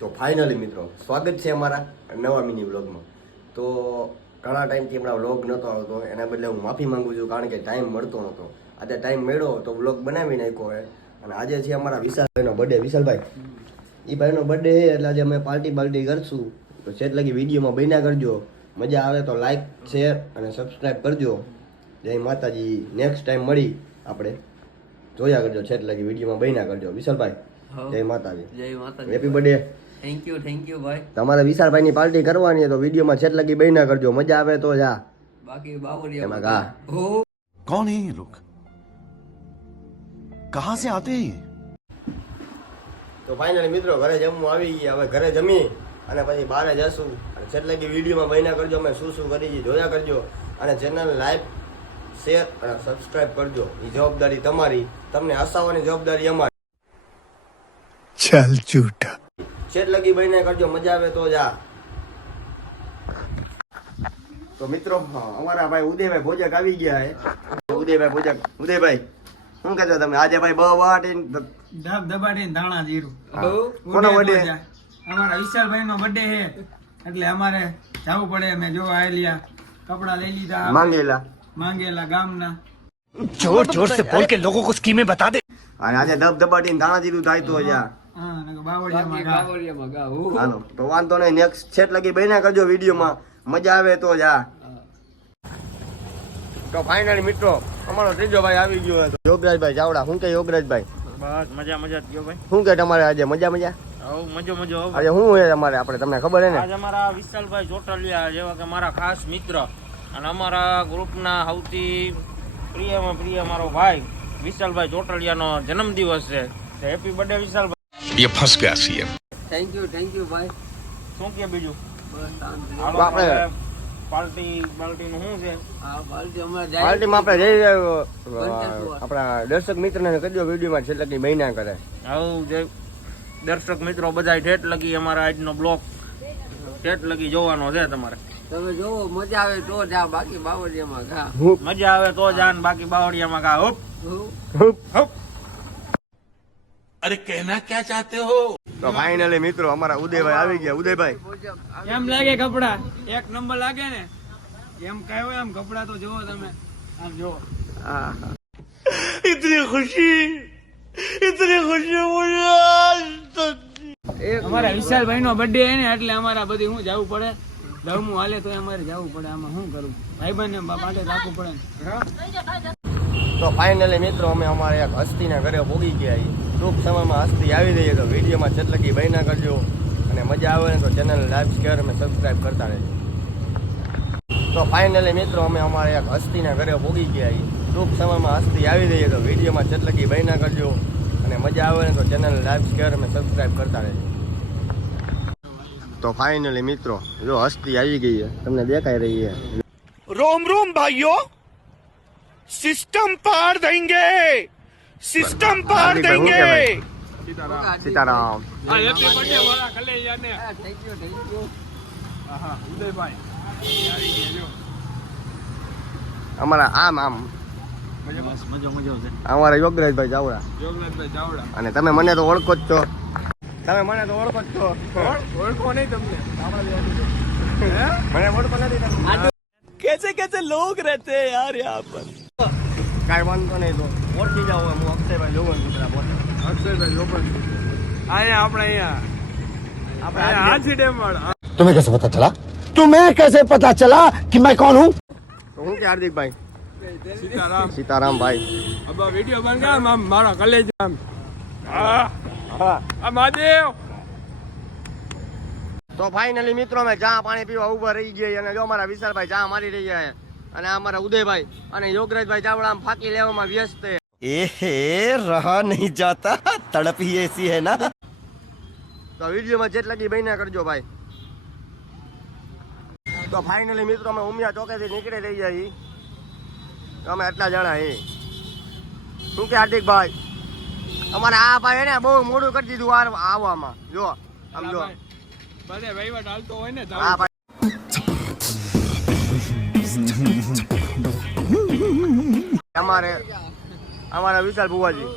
તો ફાઇનલી મિત્રો સ્વાગત છે અમારા નવા મિની વ્લોગમાં. તો ઘણા ટાઈમથી હમણાં વ્લોગ નહોતો આવતો, એના બદલે હું માફી માંગુ છું, કારણ કે ટાઈમ મળતો નહોતો. આજે ટાઈમ મળ્યો તો વ્લોગ બનાવી નાખ્યો હોય. અને આજે છે અમારા વિશાલભાઈનો બર્થડે. વિશાલભાઈ, એ ભાઈનો બર્થડે છે એટલે આજે અમે પાર્ટી કરશું. તો છેટ લગી વિડીયોમાં બન્યા કરજો. મજા આવે તો લાઈક, શેર અને સબસ્ક્રાઈબ કરજો. જય માતાજી. નેક્સ્ટ ટાઈમ મળી આપણે જોયા કરજો. છેટ લગી વિડીયોમાં બન્યા કરજો. વિશાલભાઈ, જય માતાજી. જય માતાજી. Happy birthday. થેન્ક યુ ભાઈ. તમારે વિશાલભાઈની પાર્ટી કરવાની है तो वीडियो में छेट लगी बहिना करजो. मजा आवे तो जा. बाकी बावरिया एमा गा. कौन है ये लोग, कहां से आते हैं? तो फाइनली મિત્રો ઘરે જમવું આવી ગયા. હવે ઘરે જમી અને પછી બહાર જશું. અને છેટ લગી વિડીયોમાં બહિના કરજો. અમે શું કરી છે જોયા કરજો. અને ચેનલ લાઈક, શેર અને સબસ્ક્રાઇબ કરજો. એ જવાબદારી તમારી. તમને હસાવવાની જવાબદારી અમારી. चल झूठा. છેટ લગી બહિના કરજો. મજા આવે તો જા. તો મિત્રો અમારા ભાઈ ઉદયભાઈ ભોજક આવી ગયા હે. ઉદયભાઈ ભોજક. ઉદયભાઈ શું કહેતો તમે આજે ભાઈ બવાટીને ધબ દબાટીને ધાણા જીરું. કોનો બર્થડે? અમારા વિશાલભાઈ નો બર્થડે છે એટલે અમારે જવું પડે. અમે જો આયેલિયા કપડા લઈ લીધા, માંગેલા ગામના. जोर जोर से बोल के लोगों को स्कीमें बता दे. અને આજે ધબધબાટીને ધાણા જીરું થાય તો જા. હા, નકર બાવળિયામાં બાકી ગા. બાવરિયામાં ગા. હાલો તો વાંધો નહીં. નેક્સ્ટ છેટ લગી બહિના કરજો વિડીયોમાં. મજા આવે તો જા. તો ફાઇનલી મિત્રો અમારો ત્રીજો ભાઈ આવી ગયો હતો, યોગરાજભાઈ ચાવડા. શું કે યોગરાજભાઈ? બસ મજા થયો ભાઈ. શું કે તમારે આજે મજા? મજો આજે શું છે તમારે? આપણે તમને ખબર છે ને, આજ અમારા વિશાલભાઈ ચોટલિયા જેવા કે મારા ખાસ મિત્ર અને અમારા ગ્રુપના સૌથી પ્રિયમાં પ્રિય મારો ભાઈ વિશાલભાઈ ચોટલિયાનો જન્મદિવસ છે. હેપી બર્થડે વિશાલભાઈ. ये फंस गया सीएम. થેન્ક યુ ભાઈ. શું કે બીજું? બસ શાંતિ. હાલો આપણે પાર્ટી નું શું છે? આ પાર્ટી અમારે જાય. પાર્ટીમાં આપણે જઈ આપણા દર્શક મિત્રને કહેજો વિડીયોમાં છેટ લગી બહિના કરે. આવું જે દર્શક મિત્રો બધા ઠેઠ લગી અમારા આજનો બ્લોગ ઠેઠ લગી જોવાનો છે તમારે. તમે જોવો મજા આવે તો જા, બાકી બાવરિયામાં ગા. મજા આવે તો જાન, બાકી બાવળિયામાં ગા. હુપ હું હુપ. अरे कहना क्या चाहते हो? તો ફાઇનલી મિત્રો અમારા ઉદયભાઈ આવી ગયા. ઉદયભાઈ એમ લાગે કપડા એક નંબર લાગે ને એમ કયો એમ કપડા તો જોવો તમે. આમ જોવો. इतनी खुशी मुझे आज तक. અમારા વિશાલભાઈ નો બર્થડે છે ને એટલે અમારા બધી હું જવું પડે. દમું હાલે તો અમારે જવું પડે. આમાં શું કરું, ભાઈબંધને માટે રાખવું પડે ને. તો ફાઇનલી મિત્રો અમે અમારે એક હસ્તીના ઘરે પહોંચી ગયા છીએ. ટૂંક સમયમાં હસ્તી આવી રહી તો વિડીયોમાં છેટ લગી બહિના કરજો. અને મજા આવે ને તો ચેનલ લાઈક, શેર અને સબસ્ક્રાઈબ કરતા રહેજો. તો ફાઇનલી મિત્રો અમે અમારે એક હસ્તીના ઘરે પહોંચી ગયા છીએ. ટૂંક સમયમાં હસ્તી આવી રહી તો વિડીયોમાં છેટ લગી બહિના કરજો. અને મજા આવે ને તો ચેનલ લાઈક, શેર અને સબસ્ક્રાઈબ કરતા રહેજો. તો ફાઇનલી મિત્રો જો હસ્તી આવી ગઈ છે, તમને દેખાઈ રહી છે. रोम रोम भाइयों, सिस्टम पार देंगे, सिस्टम पार देंगे. સીતારામ. હેપી બર્થડે મારા કલેજાને. Thank you. આહા, ઉદયભાઈ અમારા આમ અમારા યોગરાજભાઈ ચાવડા. જોગનાથભાઈ ચાવડા. અને તમે મને તો ઓળખો જ છો. ઓળખો નહીં તમને? મને ઓળખો નથી તમે. कैसे कैसे लोग रहते हैं यार यहाँ पर. કાંઈ વાંધો નહીં. તો ઓળખી જાઓ. હું અક્ષયભાઈ જોવું કૂતરા પોતે. અક્ષયભાઈ જોપન. અહીંયા આપણે હાજી ડેમ વાળા. तुम्हें कैसे पता चला? तुम्हें कैसे पता चला कि मैं कौन हूँ? તો હું કે હાર્દિકભાઈ સીતારામ. સીતારામભાઈ. અબા વિડિયો બન આમ મારા કલેજ આમ. આ મહાદેવ. તો ફાઇનલી મિત્રો અમે ચા પાણી પીવા ઉભા રહી ગયા. અને જો અમારા વિશાલભાઈ ચા મારી રહ્યા છે. અને અમારા ઉદયભાઈ અને યોગરાજભાઈ ચાવડા આમ ફાકી લેવામાં વ્યસ્ત છે. ए रहा नहीं जाता, तड़प ही ऐसी है ना. તો વિડીયોમાં જેટ લગી બહિના કરજો ભાઈ. તો ફાઇનલી મિત્રો અમે ઉમિયા ચોકેથી નીકળી રહી જઈએ. અમે આટલા જણા હે. શું કે હાર્દિકભાઈ? અમારે આ ભાઈ ને બહુ મોડું કરી દીધું આવવામાં. જો આમ જો બધે વહીવટ હાલતો હોય ને. હા ભાઈ. અમારા વિશાલ ભુવાજી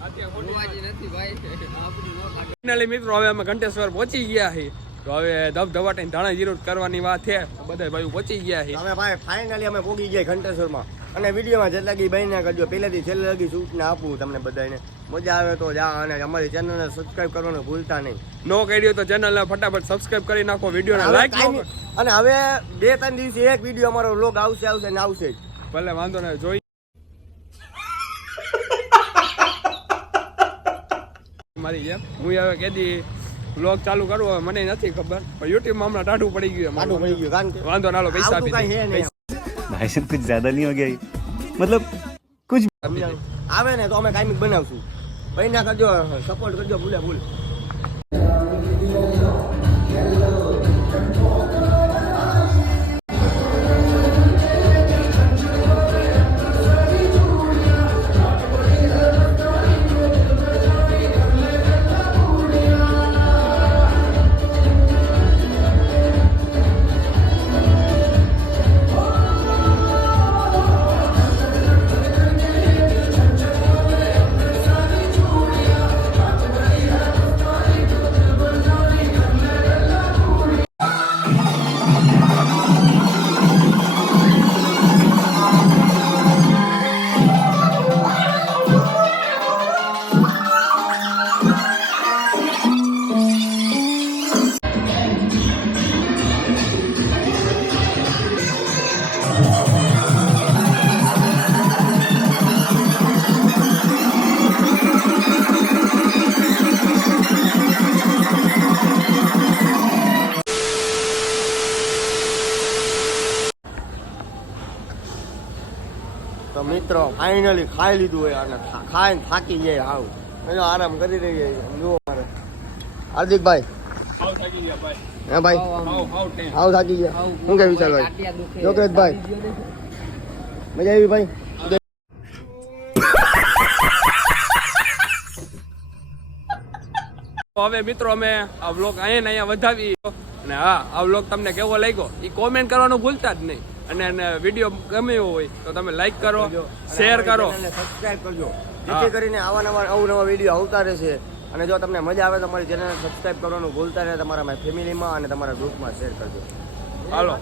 જોવાજી નથી ભાઈ આપણી નો કાઢે. ફાઇનલી મિત્રો હવે અમે ઘંટેશ્વર પહોંચી ગયા છીએ. તો હવે ધબધબાટીને ધાણા જીરું કરવાની વાત છે. બધા ભાઈ પહોંચી ગયા છે. અમે ભાઈ ફાઇનલી અમે પહોંચી ગયા ઘંટેશ્વરમાં. અને વિડીયોમાં જેટલા લગી બહીને કરજો, પહેલેથી છેલ્લે લગી સૂચના આપું તમને બધાને. મજા આવે તો જા, અને અમારી ચેનલને સબસ્ક્રાઇબ કરવાનું ભૂલતા નહીં. નો કર્યો તો ચેનલને ફટાફટ સબસ્ક્રાઇબ કરી નાખો, વિડીયોને હવે લાઈક કાંઈ નહીં. અને હવે 2-3 દિવસે એક વિડીયો અમારો વ્લોગ આવશે ને આવશે જ. ભલે વાંધો નહીં, જોઈ મારી જેમ હું હવે કેદી વ્લોગ ચાલુ કરું હવે મને નથી ખબર, પણ યુટ્યુબ માં હમણાં ટાઢું પડી ગયું. આટલું પડી ગયું, કારણ કે વાંધો ના લો, પૈસા આવતું કાંઈ છે નહીં. भाई साहब कुछ ज्यादा नहीं हो गया ये? मतलब कुछ આવે ને તો અમે કાયમિક બનાવશું. ભાઈ કરજો, સપોર્ટ કરજો ભૂલે ભૂલ. તો મિત્રો ફાઇનલી ખાઈ લીધું હોય અને ખાઈને થાકી જાય હાવ. એનો આરામ કરી રહી જાય. જુઓ મારે હાર્દિકભાઈ, હે ભાઈ હાવ થાકી ગયા. શું કે વિશાલભાઈ, યોગેશભાઈ મજા આવી ભાઈ? હવે મિત્રો અમે આ વ્લોગ અહીંયા વધાવી. અને હા, આ વ્લોગ તમને કેવો લાગ્યો એ કોમેન્ટ કરવાનું ભૂલતા જ નહીં. અને વિડીયો ગમ્યો હોય તો તમે લાઈક કરો, શેર કરો, સબસ્ક્રાઇબ કરજો, જેથી કરીને અવનવા વિડીયો આવતા રહેશે. અને જો તમને મજા આવે તો અમારી ચેનલને સબસ્ક્રાઇબ કરવાનું ભૂલતા નહીં. તમારા ફેમિલીમાં અને તમારા ગ્રુપમાં શેર કરજો. હાલો.